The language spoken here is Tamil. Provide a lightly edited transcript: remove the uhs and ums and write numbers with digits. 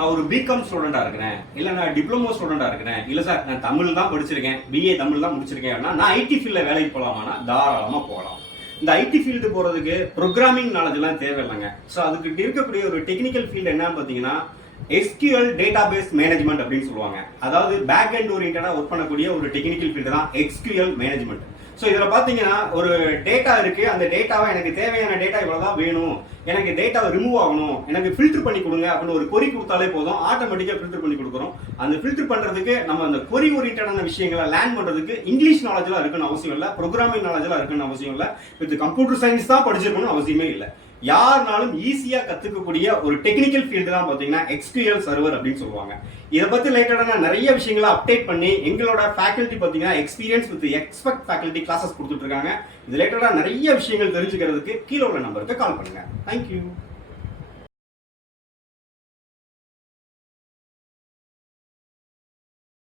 நான் ஒரு பிகாம் ஸ்டூடெண்டா இருக்கிறேன், இல்ல நான் டிப்ளமோ ஸ்டூடெண்டா இருக்கிறேன், இல்ல சார் நான் தமிழ் தான் படிச்சிருக்கேன், பிஏ தமிழ் தான் முடிச்சிருக்கேன் அப்படின்னா நான் ஐடி ஃபீல்ட்ல வேலைக்கு போகலாமான்னா தாராளமா போகலாம். இந்த ஐடி ஃபீல்டு போறதுக்கு ப்ரோக்ராமிங் நாலேஜ் எல்லாம் தேவையில்லைங்க. ஸோ அதுக்கு இருக்கக்கூடிய ஒரு டெக்னிக்கல் ஃபீல்டு என்னன்னு பார்த்தீங்கன்னா SQL டேட்டாபேஸ் மேனேஜ்மெண்ட் அப்படின்னு சொல்லுவாங்க. அதாவது பேக் அண்ட் ஓரியன்டா ஒர்க் பண்ணக்கூடிய ஒரு டெக்னிக்கல் ஃபீல்டு தான் SQL மேனேஜ்மெண்ட். ஸோ இதில் பார்த்தீங்கன்னா ஒரு டேட்டா இருக்கு, அந்த டேட்டாவை எனக்கு தேவையான டேட்டா இவ்வளோதான் வேணும், எனக்கு டேட்டாவை ரிமூவ் ஆகணும், எனக்கு ஃபில்டர் பண்ணி கொடுங்க அப்படின்னு ஒரு கொரி கொடுத்தாலே போதும், ஆட்டோமேட்டிக்காக ஃபில்டர் பண்ணி கொடுக்குறோம். அந்த ஃபில்டர் பண்ணுறதுக்கு நம்ம அந்த கொரி ஓரியன்டான விஷயங்களை லேர்ன் பண்ணுறதுக்கு இங்கிலீஷ் நாலேஜ்லாம் இருக்குன்னு அவசியம் இல்லை, ப்ரோக்ராமிங் நாலேஜ்லாம் இருக்குன்னு அவசியம் இல்லை, வித் கம்ப்யூட்டர் சயின்ஸ் தான் படிச்சிருக்கணும்னு அவசியமே இல்லை. யாருனாலும் ஈஸியா கத்துக்கக்கூடிய ஒரு டெக்னிக்கல் ஃபீல்டு தான் பாத்தீங்கன்னா SQL சர்வர் அப்படின்னு சொல்லுவாங்க. இதை பத்தி ரிலேட்டடான நிறைய விஷயங்களை அப்டேட் பண்ணி எங்களோட ஃபேக்கல்டி பாத்தீங்கன்னா experience with expert faculty classes கொடுத்துட்டு இருக்காங்க. இது ரிலேட்டடா நிறைய விஷயங்கள் தெரிஞ்சுக்கிறதுக்கு கீழே உள்ள நம்பருக்கு கால் பண்ணுங்க. தேங்க்யூ.